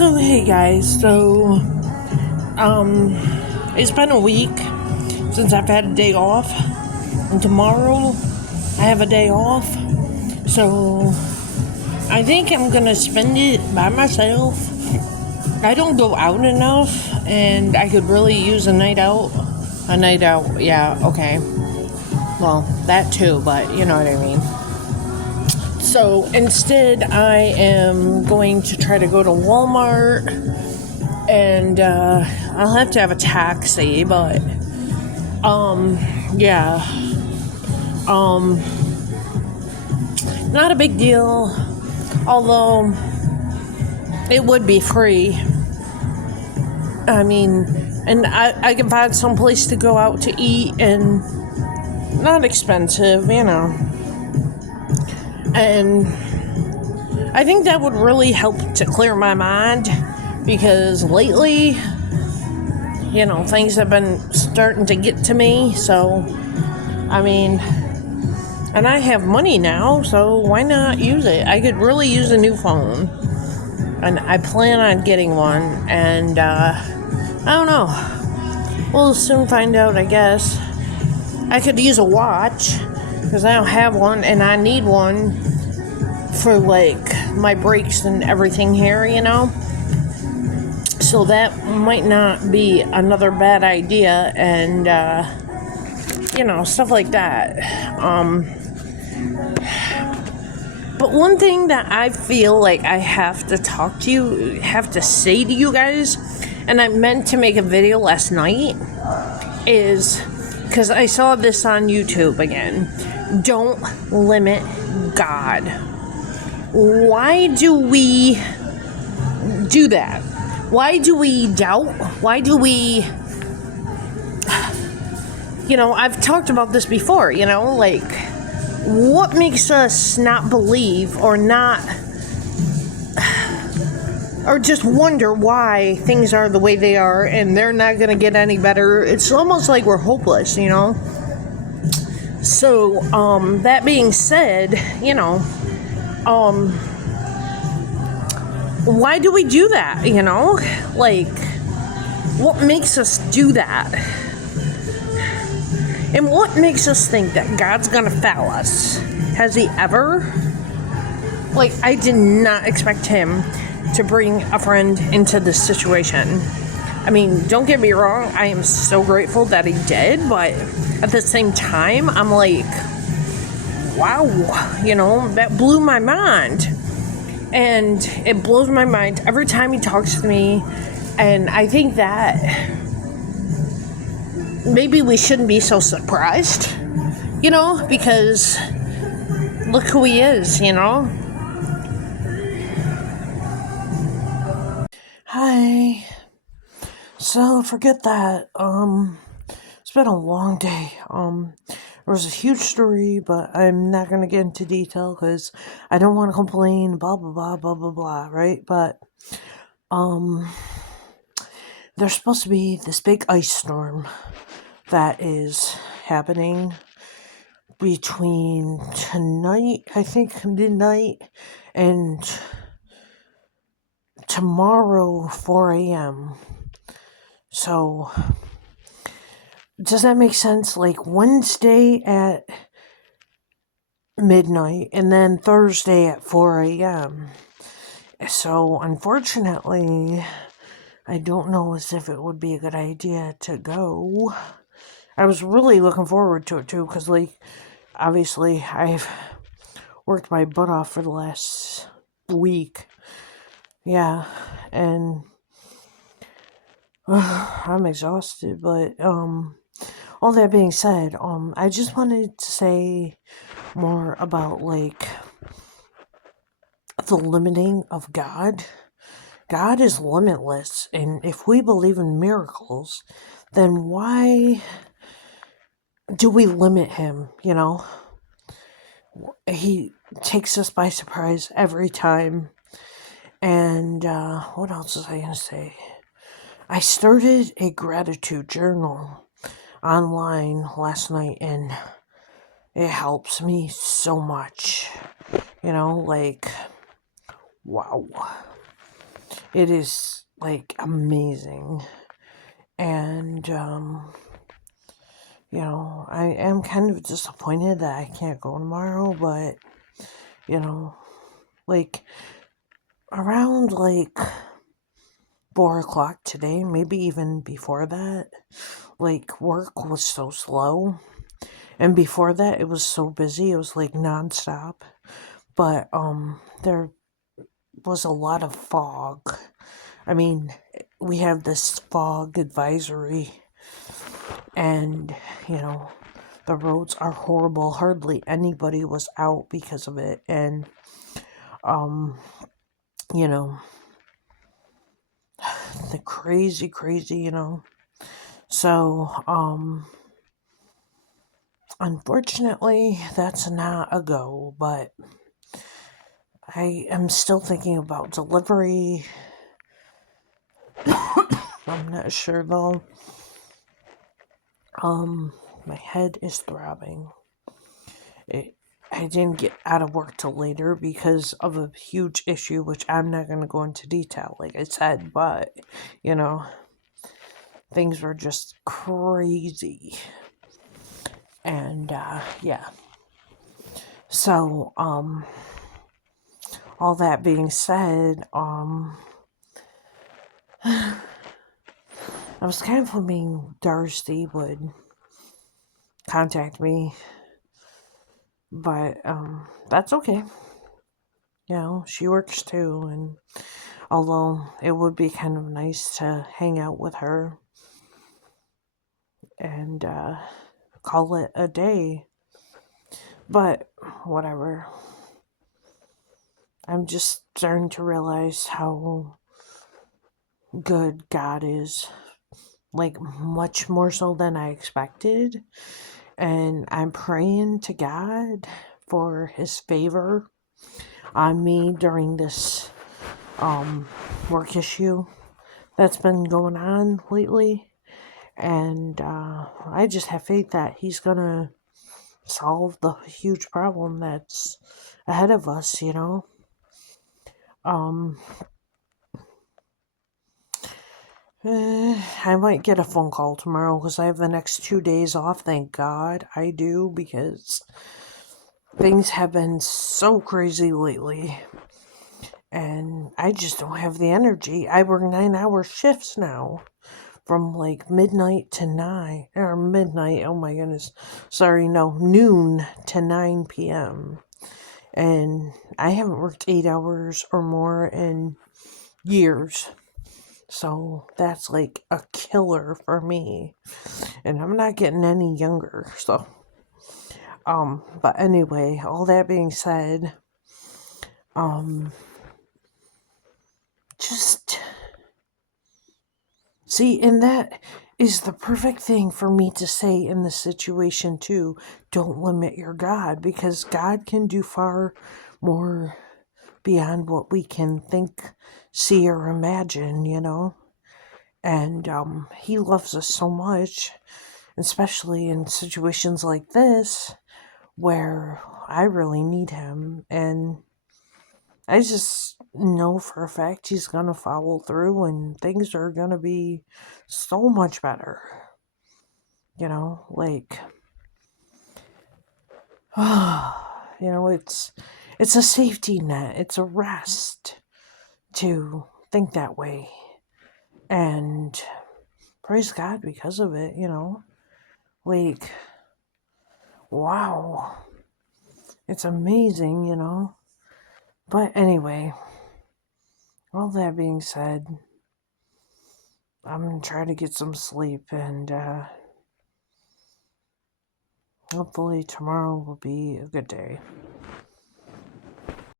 So hey guys, um it's been a week since I've had a day off, and tomorrow I have a day off. So I think I'm gonna spend it by myself. I don't go out enough, and I could really use a night out. A night out, yeah, okay. Well, that too, but you know what I mean. So instead, I am going to try to go to Walmart, and I'll have to have a taxi, but yeah, not a big deal. Although it would be free. I mean, and I can find some place to go out to eat and not expensive, you know. And I think that would really help to clear my mind, because lately, you know, things have been starting to get to me. So, I mean, and I have money now, so why not use it? I could really use a new phone, and I plan on getting one, and I don't know. We'll soon find out, I guess. I could use a watch, because I don't have one, and I need one for, like, my breaks and everything here, you know? So that might not be another bad idea, and, you know, stuff like that. But one thing that I feel like I have to say to you guys, and I meant to make a video last night, is, because I saw this on YouTube again, don't limit God. Why do we do that? Why do we doubt? Why do we... You know, I've talked about this before, you know, like, what makes us not believe or not, or just wonder why things are the way they are and they're not going to get any better? It's almost like we're hopeless, you know? So, that being said, you know, why do we do that, you know? Like, what makes us do that? And what makes us think that God's gonna fail us? Has he ever? Like, I did not expect him to bring a friend into this situation. I mean, don't get me wrong, I am so grateful that he did, but at the same time, I'm like, wow, you know, that blew my mind. And it blows my mind every time he talks to me, and I think that maybe we shouldn't be so surprised, you know, because look who he is, you know. Hi. So forget that. It's been a long day. There was a huge story, but I'm not gonna get into detail because I don't want to complain. Blah blah blah blah blah blah. Right? But there's supposed to be this big ice storm that is happening between tonight, I think midnight, and tomorrow 4 a.m. So, does that make sense? Like, Wednesday at midnight and then Thursday at 4 a.m. So, unfortunately, I don't know as if it would be a good idea to go. I was really looking forward to it too, because, like, obviously I've worked my butt off for the last week. Yeah, and I'm exhausted, but all that being said, I just wanted to say more about, like, the limiting of God. God is limitless, and if we believe in miracles, then why do we limit him, you know? He takes us by surprise every time. And what else was I going to say? I started a gratitude journal online last night, and it helps me so much. You know, like, wow. It is like amazing. And, I am kind of disappointed that I can't go tomorrow, but, you know, like around like 4 o'clock today, maybe even before that, like work was so slow. And before that, it was so busy, it was like nonstop. But, there was a lot of fog. I mean, we have this fog advisory, and, you know, the roads are horrible. Hardly anybody was out because of it. And, um, you know, the crazy, So, unfortunately, that's not a go, but I am still thinking about delivery. I'm not sure though. My head is throbbing. I didn't get out of work till later because of a huge issue, which I'm not going to go into detail, like I said, but, you know, things were just crazy. And, yeah. So, all that being said, I was kind of hoping Darcy would contact me, but, that's okay. You know, she works too, and although it would be kind of nice to hang out with her and call it a day, but whatever. I'm just starting to realize how good God is, like much more so than I expected. And I'm praying to God for his favor on me during this work issue that's been going on lately. And I just have faith that he's gonna solve the huge problem that's ahead of us, Um, I might get a phone call tomorrow because I have the next 2 days off. Thank God I do, because things have been so crazy lately. And I just don't have the energy. I work 9-hour shifts now from like midnight to 9, or midnight, oh my goodness. Sorry, no, noon to 9 p.m. And I haven't worked 8 hours or more in years. So that's like a killer for me. And I'm not getting any younger. So, but anyway, all that being said, just see, and that is the perfect thing for me to say in this situation too. Don't limit your God, because God can do far more beyond what we can think, see, or imagine, And he loves us so much, especially in situations like this where I really need him. And I just know for a fact he's going to follow through and things are going to be so much better. Like, it's a safety net. It's a rest to think that way. And praise God because of it. Like, wow. It's amazing. But anyway, all that being said, I'm going to try to get some sleep, and hopefully tomorrow will be a good day.